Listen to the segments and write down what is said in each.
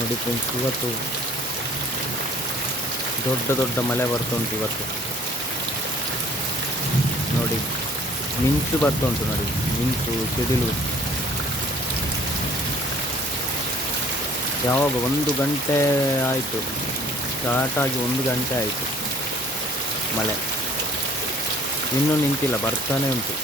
ನೋಡಿ ಫ್ರೆಂಡ್ಸ್, ಇವತ್ತು ದೊಡ್ಡ ದೊಡ್ಡ ಮಳೆ ಬರ್ತಾ ಉಂಟು. ಇವತ್ತು ನೋಡಿ, ಮಿಂಚು ಬರ್ತಾ ಉಂಟು. ನೋಡಿ, ಮಿಂಚು, ಸಿಡಿಲು. ಯಾವಾಗ 1 ಗಂಟೆ ಆಯಿತು, ಸ್ಟಾರ್ಟ್ ಆಗಿ 1 ಗಂಟೆ ಆಯಿತು ಮಳೆ. ಇನ್ನೂ ನಿಂತಿಲ್ಲ, ಬರ್ತಾನೆ ಉಂಟು.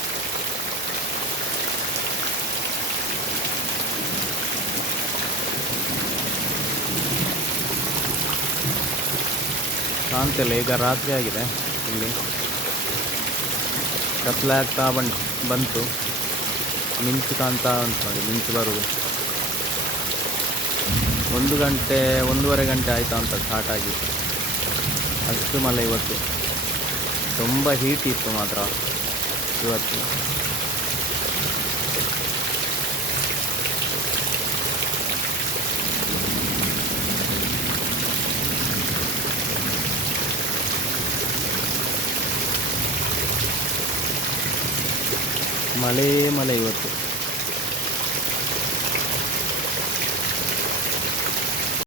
ಕಾಣ್ತಿಲ್ಲ, ಈಗ ರಾತ್ರಿ ಆಗಿದೆ. ಇಲ್ಲಿ ಕತ್ಲೆ ಆಗ್ತಾ ಬಂತು. ಮಿಂಚು ಕಾಣ್ತಾ ಉಂಟು. ನೋಡಿ, ಮಿಂಚು ಬರುವುದು. 1 ಗಂಟೆ 1.5 ಗಂಟೆ ಆಯ್ತಾ ಅಂತ ಸ್ಟಾರ್ಟ್ ಆಗಿ. ಅಷ್ಟು ಮಳೆ ಇವತ್ತು. ತುಂಬ ಹೀಟ್ ಇತ್ತು ಮಾತ್ರ ಇವತ್ತು. ಮಳೆ ಇವತ್ತು.